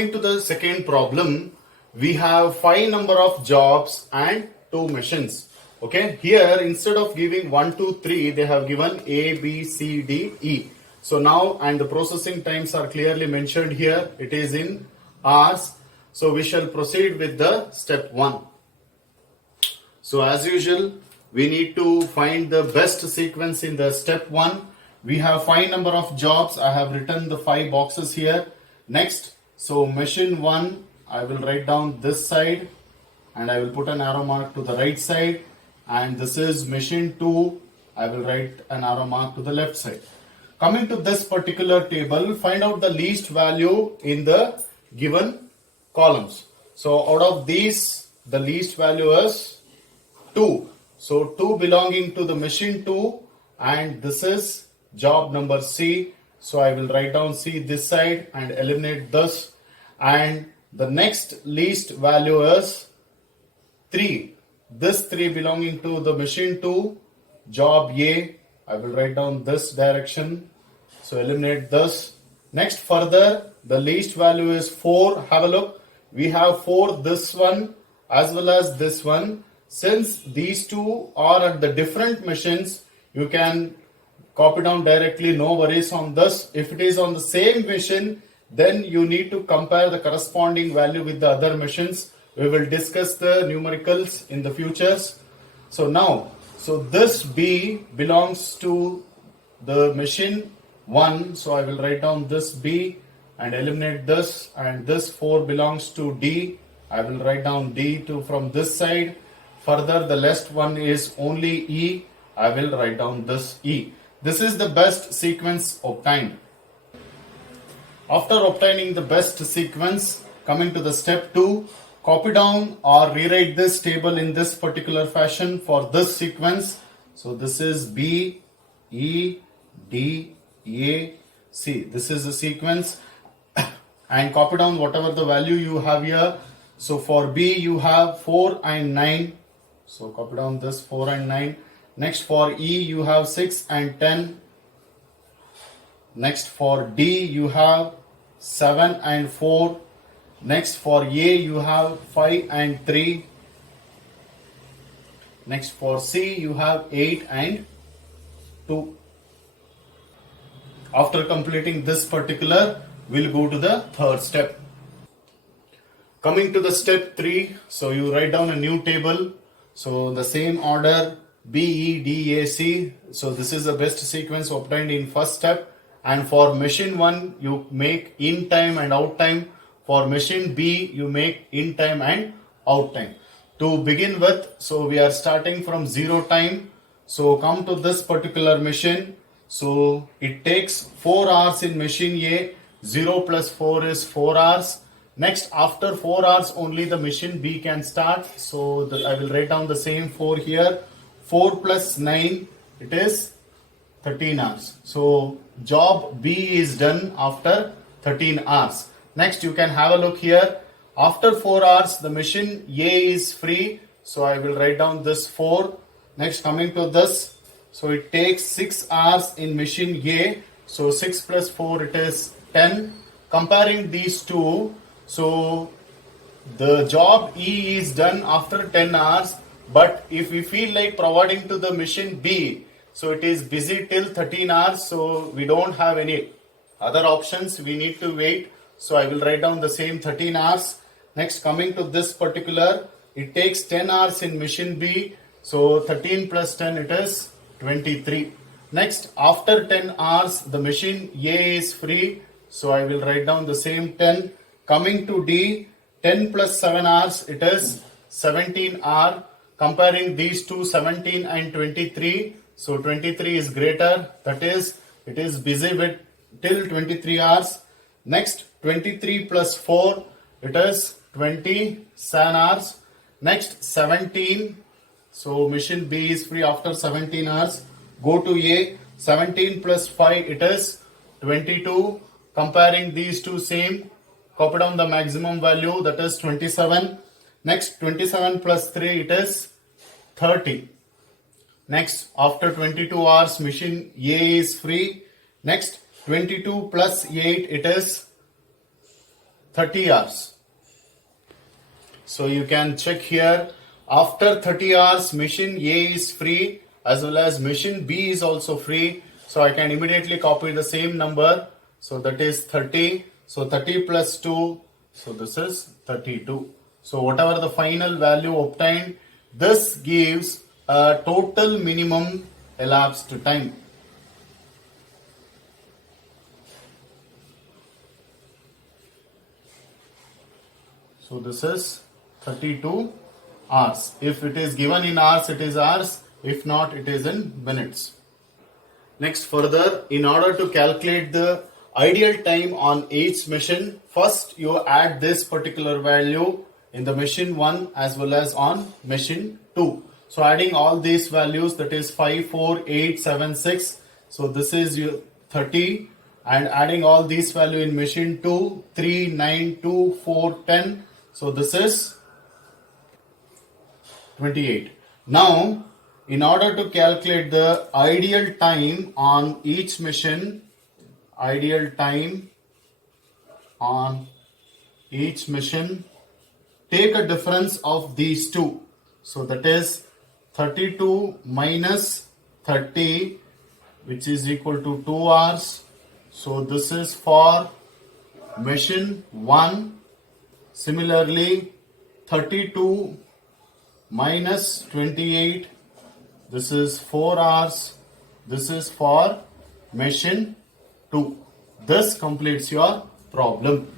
coming to the second problem, we have 5 number of jobs and 2 machines. Okay, here instead of giving 1, 2, 3, they have given A, B, C, D, E. So now, and the processing times are clearly mentioned here. It is in hours. So we shall proceed with the step 1. So as usual, we need to find the best sequence in the step 1. We have 5 number of jobs. I have written the 5 boxes here. Next, so machine 1, I will write down this side and I will put an arrow mark to the right side. And this is machine 2, I will write an arrow mark to the left side. Coming to this particular table, find out the least value in the given columns. So out of these, the least value is 2. So 2 belonging to the machine 2, and this is job number C. So I will write down C this side and eliminate this. And the next least value is 3. This 3 belonging to the machine 2, job A. I will write down this direction. So eliminate this. Next further, the least value is 4. Have a look. We have 4, this one as well as this one. Since these two are at the different machines, you can copy down directly, no worries on this. If it is on the same machine, then you need to compare the corresponding value with the other machines. We will discuss the numericals in the futures. So now, so this B belongs to the machine 1. So I will write down this B and eliminate this, and this 4 belongs to D. I will write down D from this side. Further, the last one is only E. I will write down this E. This is the best sequence obtained. After obtaining the best sequence, coming to the step 2, copy down or rewrite this table in this particular fashion for this sequence. So this is B, E, D, A, C. This is the sequence. And copy down whatever the value you have here. So for B you have 4 and 9. So copy down this 4 and 9. Next for E you have 6 and 10. Next for D you have 7 and 4. Next for A you have 5 and 3. Next for C you have 8 and 2. After completing this particular, we'll go to the third step. Coming to the step 3, so you write down a new table. So the same order, B, E, D, A, C. So this is the best sequence obtained in first step. And for machine 1, you make in time and out time. For machine B, you make in time and out time. To begin with, so we are starting from 0 time. So come to this particular machine. So it takes 4 hours in machine A. 0 plus 4 is 4 hours. Next, after 4 hours, only the machine B can start. So I will write down the same 4 here. 4 plus 9, it is 13 hours. So job B is done after 13 hours. Next, you can have a look here. After 4 hours, the machine A is free. So I will write down this 4. Next, coming to this. So it takes 6 hours in machine A. So 6 plus 4, it is 10. Comparing these two, so the job E is done after 10 hours. But if we feel like providing to the machine B, so it is busy till 13 hours. So we don't have any other options. We need to wait. So I will write down the same 13 hours. Next, coming to this particular, it takes 10 hours in machine B. So 13 plus 10, it is 23. Next, after 10 hours, the machine A is free. So I will write down the same 10. Coming to D, 10 plus 7 hours, it is 17 hours. Comparing these two, 17 and 23. So 23 is greater. That is, it is busy with till 23 hours. Next, 23 plus 4, it is 27 hours. Next, 17. So machine B is free after 17 hours. Go to A. 17 plus 5, it is 22. Comparing these two same. Copy down the maximum value, that is 27. Next, 27 plus 3, it is 30. Next, after 22 hours, machine A is free. Next, 22 plus 8, it is 30 hours. So you can check here, after 30 hours, machine A is free as well as machine B is also free. So I can immediately copy the same number. So that is 30. So 30 plus 2. So this is 32. So whatever the final value obtained, this gives a total minimum elapsed time. So this is 32 hours. If it is given in hours, it is hours. If not, it is in minutes. Next, further, in order to calculate the ideal time on each machine, first you add this particular value in the machine 1 as well as on machine 2. So adding all these values, that is 5, 4, 8, 7, 6. So this is your 30, and adding all these value in machine 2, 3, 9, 2, 4, 10. So this is 28. Now, in order to calculate the ideal time on each machine, take a difference of these two. So that is 32 minus 30, which is equal to 2 hours. So this is for machine 1. Similarly, 32 minus 28, this is 4 hours. This is for machine 2. This completes your problem.